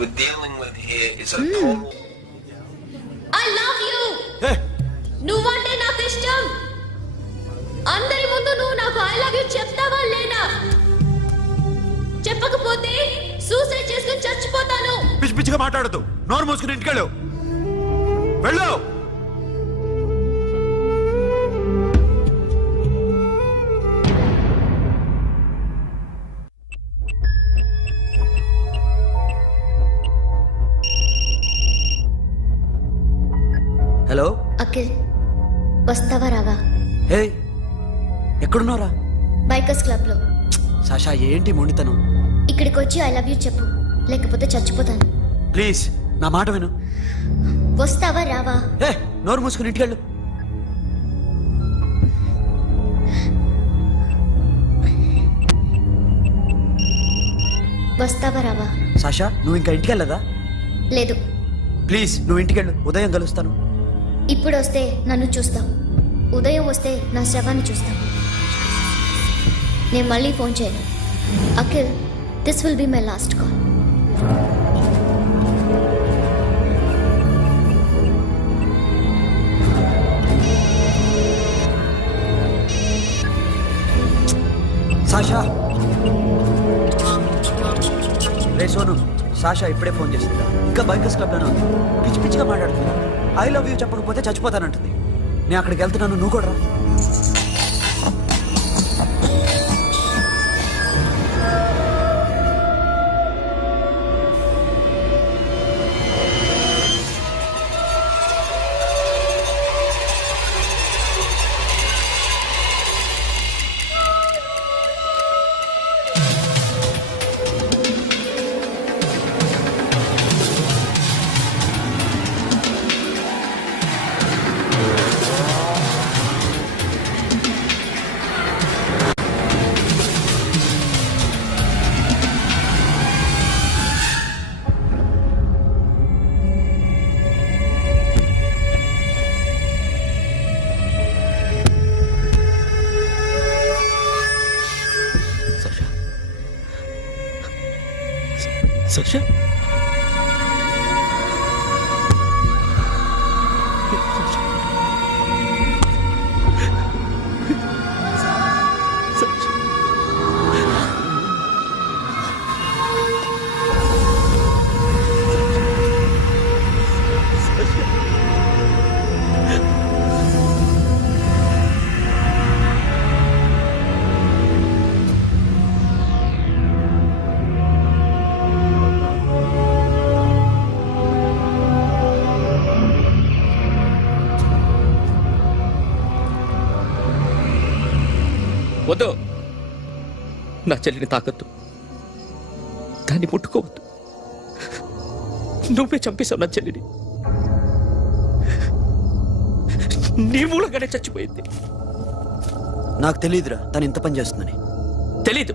we're dealing with here is a total. I love you. నువ్వంటే నాకు ఇష్టం. అందరి ముందు నువ్వు నాకు ఐ లవ్ యూ చెప్తావా లేదా? చెప్పకపోతే సూసైడ్ చేసుకుని చచ్చిపోతాను. పిచ్చి పిచ్చిగా మాట్లాడదు. నోరు మూసుకుని ఇంటికెళ్ళు. వెళ్ళు. హలో అఖిల్, వస్తావా రావా? హే, ఎక్కడున్నారా? బైకర్స్ క్లబ్ లో. సాషా, ఏంటి మొండితనం? ఇక్కడికి వచ్చి ఐ లవ్ యూ చెప్పు, లేకపోతే చచ్చిపోతాను. ప్లీజ్ నా మాట విను. వస్తావా రావా? హే, నోరు మూసుకుని ఇంటికెళ్ళు. వస్తావా రావా? సాషా, నువ్వు ఇంకా ఇంటికెళ్ళదా? లేదు. ప్లీజ్ నువ్వు ఇంటికెళ్ళు, ఉదయం కలుస్తాను. ఇప్పుడు వస్తే నన్ను చూస్తాం, ఉదయం వస్తే నా శవాన్ని చూస్తాం. నేను మళ్ళీ ఫోన్ చేయను. Akhil, this will be my last call. Sasha, ray Sonu, Sasha ఇప్పుడే ఫోన్ చేసిందా? ఇంకా బైకర్స్ క్లబ్లోనే ఉంది. పిచ్చి పిచ్చిగా మాట్లాడుతుంది. ఐ లవ్ యూ చెప్పకపోతే చచ్చిపోతానంటుంది. నేను అక్కడికి వెళ్తున్నాను, నువ్వు కూడా రా. Sasha? వద్దు, నా చెల్లిని తాకద్దు, దాన్ని ముట్టుకోవద్దు. నువ్వే చంపేశావు నా చెల్లిని. నీ మూలంగానే చచ్చిపోయింది. నాకు తెలియదురా తను ఇంత పని చేస్తుందని. తెలీదు,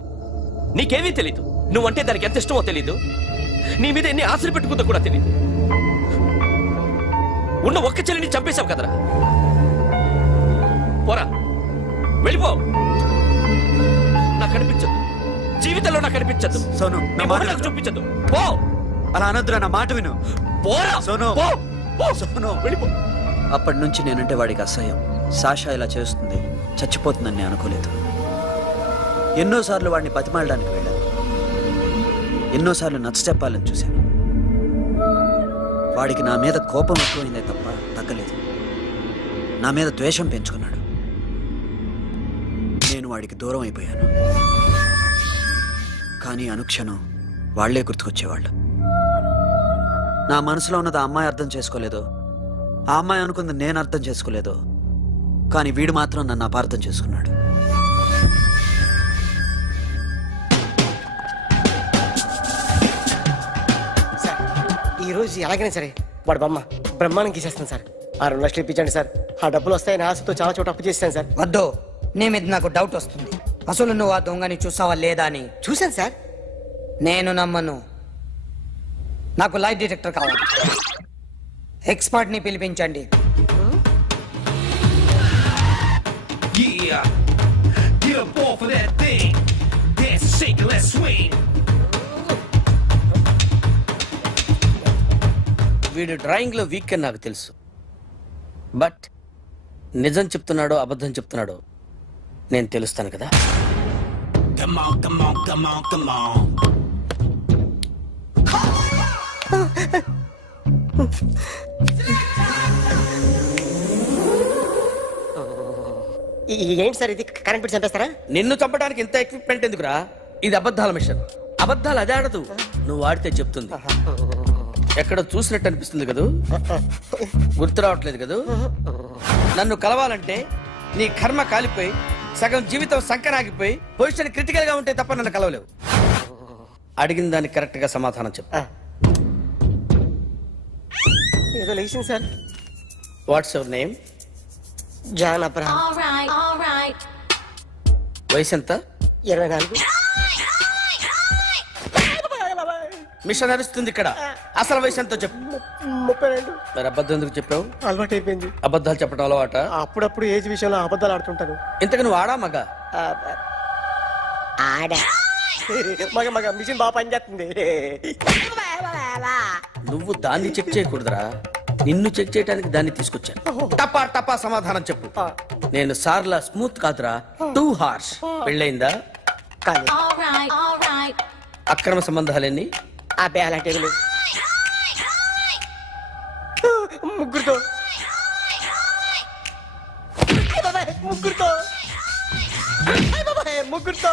నీకేమీ తెలీదు. నువ్వంటే దానికి ఎంత ఇష్టమో తెలీదు. నీ మీద ఎన్ని ఆశలు పెట్టుకుందో కూడా తెలీదు. ఉన్న ఒక్క చెల్లిని చంపేశావు కదరా. పోరా, వెళ్ళిపో. నాకు కనిపించదు, జీవితంలో నాకు కనిపించదు. సోను, నా మాట నాకు చూపించదు. పో. అలా అనొద్దురా, నా మాట విను. పోరా సోను. పో. పో. సోను, వెళ్ళిపో. అప్పటి నుంచి నేనంటే వాడికి అసహ్యం. సాషా ఇలా చేస్తుంది, చచ్చిపోతుందని నేను అనుకోలేదు. ఎన్నోసార్లు వాడిని బతిమాలడానికి వెళ్ళాను, ఎన్నోసార్లు నచ్చ చెప్పాలని చూశాను. వాడికి నా మీద కోపం ఎక్కువైందే తప్ప తగ్గలేదు. నా మీద ద్వేషం పెంచుకున్నాడు. నేను వాడికి దూరం అయిపోయాను. కానీ అనుక్షణం వాళ్లే గుర్తుకొచ్చేవాళ్ళు. నా మనసులో ఉన్నది ఆ అమ్మాయి అర్థం చేసుకోలేదో, ఆ అమ్మాయి అనుకుంది నేను అర్థం చేసుకోలేదో, కానీ వీడు మాత్రం నన్ను అపార్థం చేసుకున్నాడు. సార్, ఈరోజు ఎలాగైనా సరే వాడు బొమ్మ బ్రహ్మాండం గీసేస్తాను సార్. 6 లక్షలు ఇప్పించండి సార్. ఆ డబ్బులు వస్తాయని ఆశతో చాలా చోట అప్పు చేశాను సార్. వద్దు, నీ మీద నాకు డౌట్ వస్తుంది. అసలు నువ్వు ఆ దొంగని చూసావా లేదా అని. చూశాను సార్. నేను నమ్మను. నాకు లైట్ డిటెక్టర్ కావాలి. ఎక్స్పర్ట్ ని పిలిపించండి. Yeah, get up off of that thing. Dance and shake and let's swing. వీడు డ్రాయింగ్ లో వీక్ అని నాకు తెలుసు, బట్ నిజం చెప్తున్నాడో అబద్ధం చెప్తున్నాడో నేను తెలుస్తాను కదా. Come on, come on, come on, come on. ఏంటి సార్ ఇది కరెంట్ బిల్ చంపేస్తారా? నిన్ను చంపడానికి ఇంత ఎక్విప్మెంట్ ఎందుకురా? ఇది అబద్ధాల మిషన్. అబద్ధాలు అదే ఆడదు, నువ్వు ఆడితే చెప్తుంది. ఎక్కడ చూసినట్టు అనిపిస్తుంది కదూ, గుర్తు రావట్లేదు కదూ. నన్ను కలవాలంటే నీ కర్మ కాలిపోయి సగం జీవితం సంకనాగిపోయి పొజిషన్ క్రిటికల్ గా ఉంటే తప్ప నన్ను కలవలేవు. అడిగిన దానికి కరెక్ట్ గా సమాధానం చెప్పు. ఏదో లేచింది sir. What's your name? John Abraham. all right. వయసు ఎంత? 24. మిషన్ నడుస్తుంది ఇక్కడ. అసలు వయసు ఎంతో చెప్పు. 32. మరి అబద్ధం ఎందుకు చెప్పావు? అలవాటు అయిపోయింది. అబద్ధాలు చెప్పడం అలవాట? అప్పుడప్పుడు ఏజ్ విషయంలో అబద్ధాలు ఆడుతుంటాను. ఇంతకు నువ్వు ఆడా మగ? ఆడా మగ మగ మిషన్ బాగా పనిచేస్తుంది. నువ్వు దాన్ని చెక్ చేయకూడదురా, నిన్ను చెక్ చేయడానికి దాన్ని తీసుకొచ్చాను. టపా టపా సమాధానం చెప్పు. నేను సార్లా స్మూత్ కాదురా, టూ హార్ష్. పెళ్ళయిందా? కానీ all right. అక్రమ సంబంధాలన్నీ? అబ్బే అలాంటి ఏమీ లేదు. ముగ్గురుతో ముగ్గురుతో ముగ్గురుతో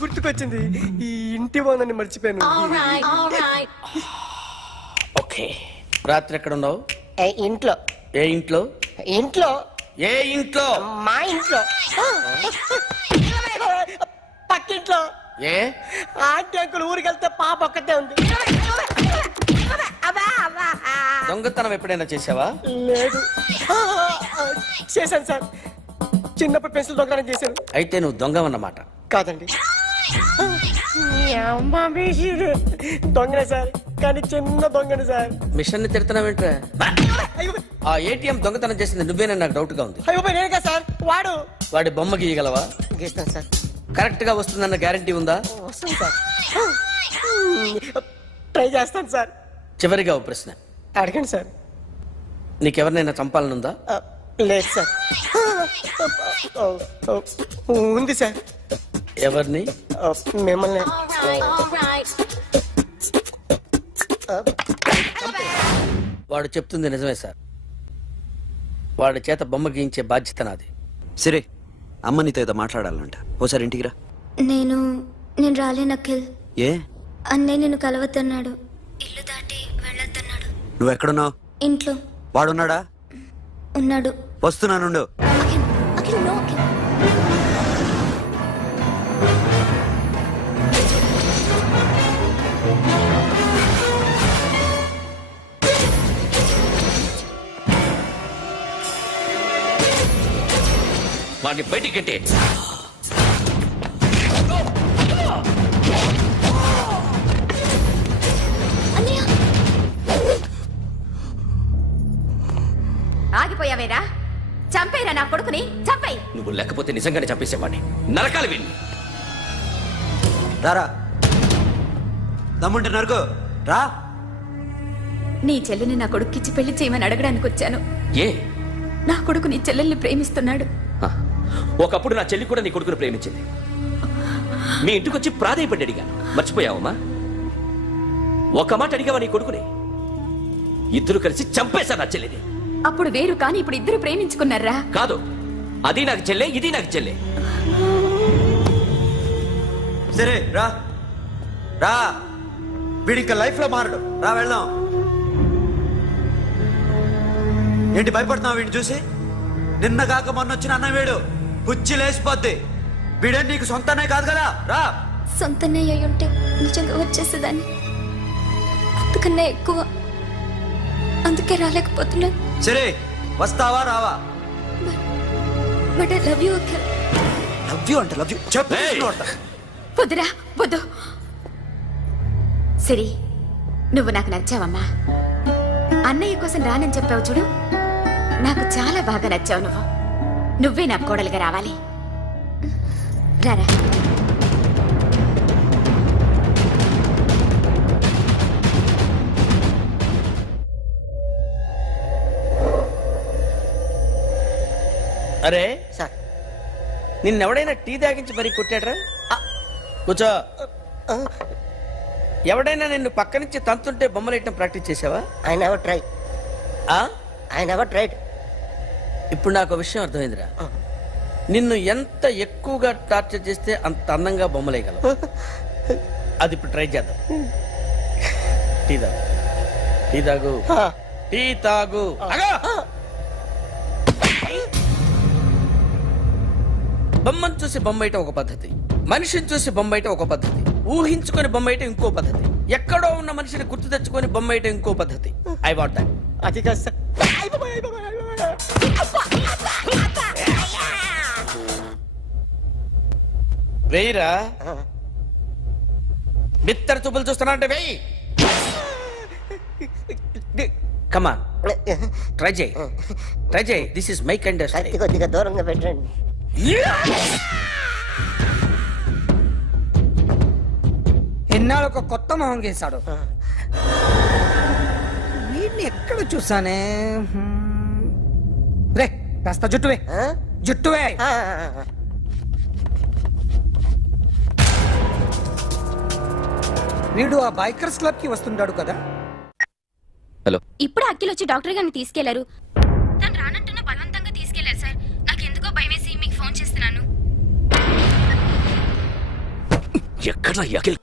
గుర్తుకొచ్చింది. ఈ ఇంటి బాగుందని మర్చిపోయాను. all right. ఓకే. రాత్రి ఎక్కడ ఉన్నావు? ఇంట్లో. ఏ ఇంట్లో? ఇంట్లో. ఏ ఇంట్లో? మా ఇంట్లో. పక్కింట్లో. ఏ ఆంటీ అంకుల్ ఊరికి వెళ్తే పాప ఒక్కతే ఉంది. దొంగతనం ఎప్పుడైనా చేసావా? లేదు. చేశాను సార్, చిన్నప్పుడు పెన్సిల్ దొంగతనం చేశాను. అయితే నువ్వు దొంగవన్నమాట. కాదండి, దొంగనే సార్, కానీ చిన్న దొంగని సార్. మిషన్ ని తిడుతున్నావేంట్రా? అయ్యో ఆ ఏటీఎం దొంగతనం చేసింది నువ్వేనని నాకు డౌట్ గా ఉంది. అయ్యో నేను కదా సార్, వాడు. వాడి బొమ్మ గీయగలవా? గీస్తాను సార్. కరెక్ట్ గా వస్తుందన్న గ్యారంటీ ఉందా? వస్తాను సార్, ట్రై చేస్తాను సార్. చివరిగా ఓ ప్రశ్న అడగండి సార్. నీకెవరినైనా చంపాలనుందా? లేదు సార్. ఉంది సార్. ఎవరిని? మిమ్మల్ని. all right. వాడు చెప్తుంది నిజమే సార్. వాడి చేత బొమ్మ గీయించే బాధ్యత నాది. సిరే, అమ్మ నీతో ఏదో మాట్లాడాలంట. ఓసారి ఇంటికి రా. నేను రాలేను అఖిల్. ఏ? అన్నయ్య నిన్ను కలవద్దన్నాడు, ఇల్లు దాటి వెళ్ళొద్దన్నాడు. నువ్వెక్కడున్నావు? ఇంట్లో వాడున్నాడా? ఉన్నాడు. వస్తున్నానుండు. అఖిల్, అఖిల్, నో అఖిల్. వాడిని బయటికి గంటే. అన్నయ్య, ఆగిపోయావేరా? చంపేరా నా కొడుకుని, చంపేయ్. నువ్వు లేకపోతే నిజంగానే చంపేసేవాడిని. నరకాలి వీణ్ణి. రారా, దమ్ముంటే నరుకు రా. నీ చెల్లిని నా కొడుక్కిచ్చి పెళ్లి చేయమని అడగడానికి వచ్చాను. ఏ? నా కొడుకు నీ చెల్లెల్ని ప్రేమిస్తున్నాడు. ఆ, ఒకప్పుడు నా చెల్లి కూడా నీ కొడుకును ప్రేమించింది. మీ ఇంటికి వచ్చి ప్రాధేయపడి అడిగాను, మర్చిపోయావమ్మా? ఒక మాట అడిగావా నీ కొడుకుని? ఇద్దరు కలిసి చంపేశారు నా చెల్లిని. అప్పుడు వేరు, కానీ ఇప్పుడు ఇద్దరు ప్రేమించుకున్నారా? కాదు, అది నాకు చెల్లె, ఇది నాకు చెల్లె. సరే రా రా, వీడి ఇంకా లైఫ్ లో మారడు. రా వెళ్దాం. ఏంటి భయపడుతున్నావు వీడిని చూసి? నిన్న కాక మొన్న వచ్చిన అన్న వీడు పుచ్చి లేసిపోద్ది. వీడే నీకు సొంతనే కాదు కదా. రా. సొంతన్నయ్య అయి ఉంటే నిజంగా వచ్చేసేదాన్ని. అంతకన్నా ఎక్కువ, అందుకే రాలేకపోతున్నాను. సరే, వస్తావా రావా? But I love you Akhil. Love you అంటే లవ్ యూ చెప్పు. వద్దురా, వద్దు. సిరి, నువ్వు నాకు నచ్చావమ్మా. అన్నయ్య కోసం రానని చెప్పావు చూడు, నాకు చాలా బాగా నచ్చావు నువ్వు. నువ్వే నా కోడలుగా రావాలి. రారా. అరే సార్ నిన్నెవడైనా టీ తాగించి మరీ కొట్టాడ్రా కూర్చో. ఎవడైనా నిన్ను పక్క నుంచి తంతుంటే బొమ్మలేయటం ప్రాక్టీస్ చేసావా? ఐ నెవర్ ట్రై ఆ? I never tried. ఇప్పుడు నాకు విషయం అర్థమైందిరా. నిన్ను ఎంత ఎక్కువగా టార్చర్ చేస్తే అంత అందంగా బొమ్మలేయగలవు. అది ఇప్పుడు ట్రై చేద్దాం. టీ తాగు, టీ తాగు, టీ తాగు. ఆగు! బొమ్మను చూసి బొమ్మయటం ఒక పద్ధతి, మనిషిని చూసి బొమ్మయటం ఒక పద్ధతి, ఊహించుకొని బొమ్మయటం ఇంకో పద్ధతి, ఎక్కడో ఉన్న మనిషిని గుర్తు తెచ్చుకొని బొమ్మయటం ఇంకో పద్ధతి. I want that. అది కాదు సార్. వెయ్యిరా. బిత్తర చూపులు చూస్తున్నా అంటే వెయ్యి. కమాన్, ట్రై చేయి, ట్రై చేయి. This is my kind of కత్తి కొద్దిగా దూరంగా పెట్టండి. ఎన్నాళ్ళు ఒక కొత్త మొహం గీశాడు. వీడిని ఎక్కడ చూసానే? రే కాస్త జుట్టువే, జుట్టువే. వీడు ఆ బైకర్స్ క్లబ్ కి వస్తుంటాడు కదా. ఇప్పుడు అఖిల్ వచ్చి డాక్టర్ గారిని తీసుకెళ్లారు. తను రానంటున్న బలవంతంగా తీసుకెళ్లారు సార్. నాకు ఎందుకో భయం వేసి మీకు ఫోన్ చేస్తున్నాను. ఎక్కడ అఖిల్?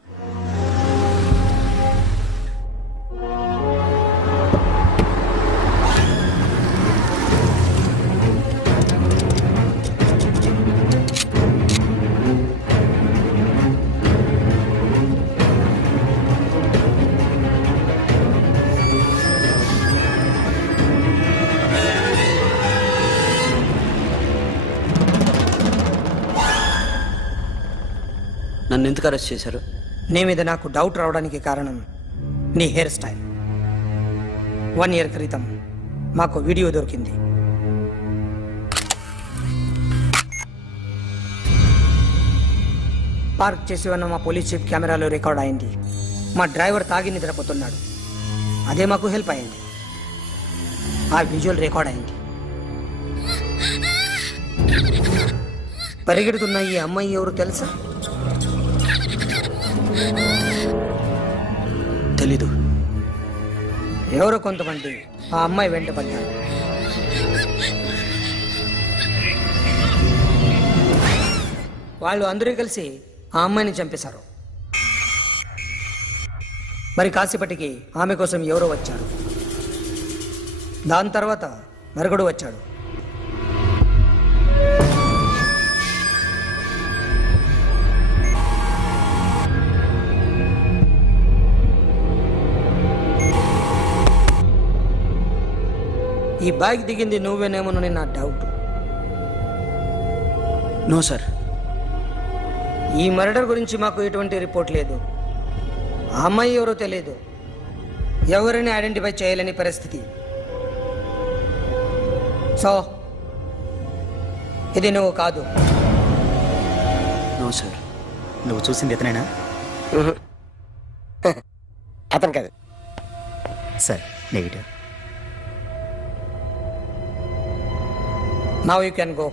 నన్ను ఎందుకు అరెస్ట్ చేశారు? నీ మీద నాకు డౌట్ రావడానికి కారణం నీ హెయిర్ స్టైల్. 1 year క్రితం మాకు వీడియో దొరికింది. పార్క్ చేసి ఉన్న మా పోలీస్ జీప్ కెమెరాలో రికార్డ్ అయింది. మా డ్రైవర్ తాగి నిద్రపోతున్నాడు. అదే మాకు హెల్ప్ అయింది. ఆ విజువల్ రికార్డ్ అయింది. పరిగెడుతున్న ఈ అమ్మాయి ఎవరు తెలుసా? తెలీదు. ఎవరో కొంతమంది ఆ అమ్మాయి వెంట పడ్డారు. వాళ్ళు అందరూ కలిసి ఆ అమ్మాయిని చంపేశారు. మరి కాసేపటికి ఆమె కోసం ఎవరో వచ్చారు. దాని తర్వాత మరొకడు వచ్చాడు. ఈ బైక్ దిగింది నువ్వేనేమోనని నా డౌట్. No sir. ఈ మర్డర్ గురించి మాకు ఎటువంటి రిపోర్ట్ లేదు. ఆ అమ్మాయి ఎవరో తెలియదు. ఎవరిని ఐడెంటిఫై చేయలేని పరిస్థితి. సో ఇది నువ్వు కాదు. No sir. నువ్వు చూసింది ఎతనేనా? అతను కాదు sir. Negative. Now you can go.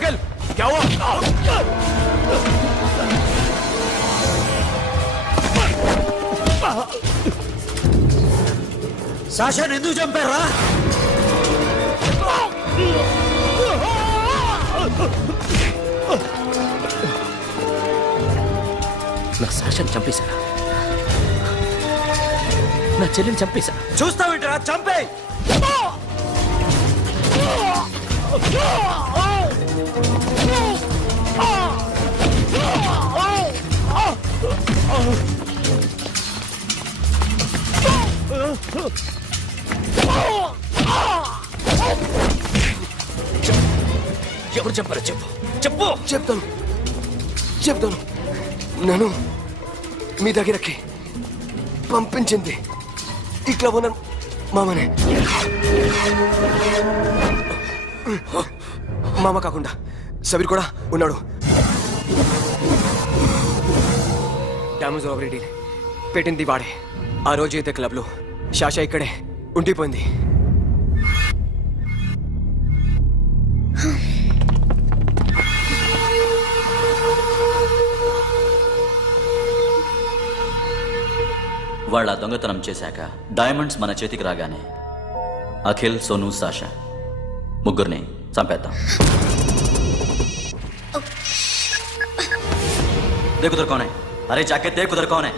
Akhil क्या हुआ? సాషాని ఎందుకు చంపారా? నా సాషాని చంపేశారా? నా చెల్లిని చంపేశా. చూస్తావేంట్రా? చంపే. ఎవరు చెప్పారో చెప్పు. చెప్పు. చెప్తాను. నన్ను మీ దగ్గరకి పంపించింది ఈ క్లబ్ ఓనర్ మామనే మామ కాకుండా సబీర్ కూడా ఉన్నాడు. డ్యామేజ్ ఓవర్ పెట్టింది వాడే. ఆ రోజు అయితే క్లబ్లో శాషా ఇక్కడే ఉండిపోయింది. వాళ్ళ దొంగతనం చేశాక డైమండ్స్ మన చేతికి రాగానే అఖిల్, సోను, సాషా ముగ్గురిని చంపేద్దాం. देखो उधर कौन है? अरे जाके देख उधर कौन है?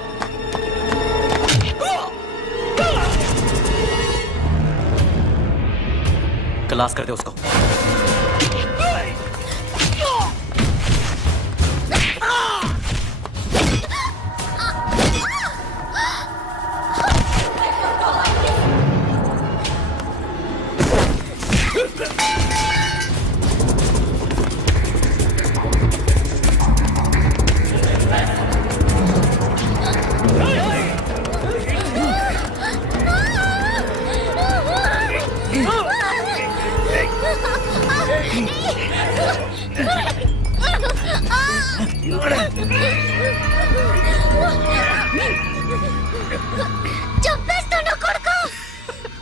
क्लास करते उसको.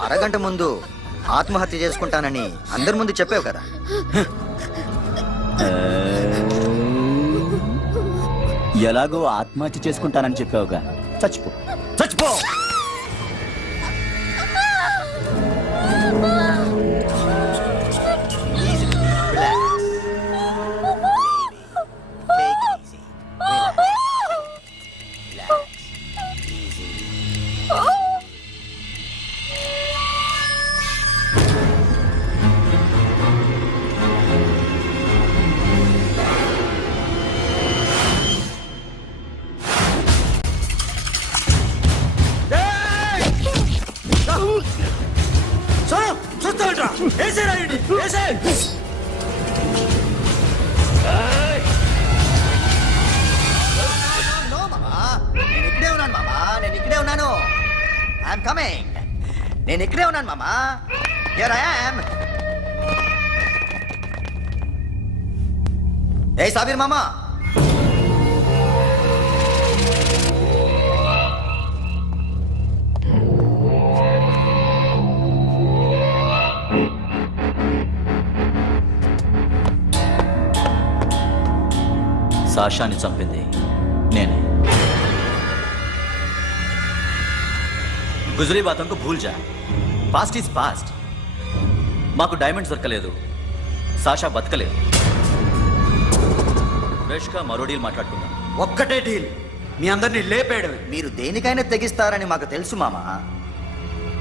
అరగంట ముందు ఆత్మహత్య చేసుకుంటానని అందరి ముందు చెప్పావు కదా. ఎలాగో ఆత్మహత్య చేసుకుంటానని చెప్పావుగా, చచ్చిపో చచ్చిపో. నేను ఇక్కడే ఉన్నాను మామా. Here I am. ఏ సాబీర్ మామా, సాషాని చంపింది నేనే. గుజరీ బాతంకు భూల్ జా, పాస్ట్ ఈజ్ పాస్ట్. మాకు డైమండ్స్ దొరకలేదు, సాషా బతకలేదు. ఫ్రెష్గా మరో డీల్ మాట్లాడుకుందాం. ఒక్కటే డీల్, మీ అందరినీ లేపేయడమే. మీరు దేనికైనా తెగిస్తారని మాకు తెలుసు మామా.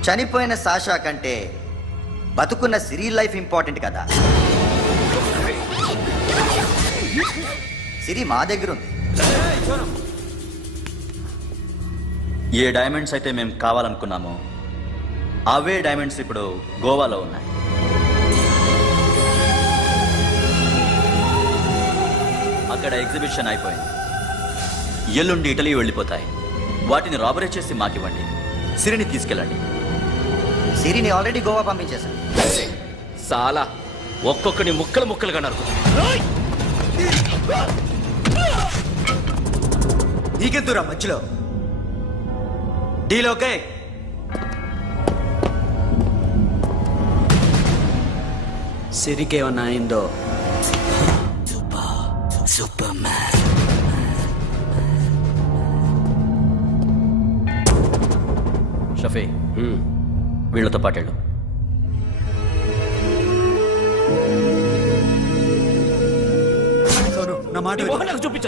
చనిపోయిన సాషా కంటే బతుకున్న సిరీ లైఫ్ ఇంపార్టెంట్ కదా. సిరి మా దగ్గర ఉంది. ఏ డైమండ్స్ అయితే మేము కావాలనుకున్నామో అవే డైమండ్స్ ఇప్పుడు గోవాలో ఉన్నాయి. అక్కడ ఎగ్జిబిషన్ అయిపోయింది. ఎల్లుండి ఇటలీ వెళ్ళిపోతాయి. వాటిని రాబరీ చేసి మాకివ్వండి. సిరిని తీసుకెళ్ళండి. సిరిని ఆల్రెడీ గోవా పంపించేశాను. సాలా ఒక్కొక్కని ముక్కలు ముక్కలుగా నరుకు. నీకెందురా మధ్యలో? Deal okay? సిరికేమన్నా అయిందో షఫీ, వీళ్ళతో పాటేళ్ళు. నా మాట చూపించదు.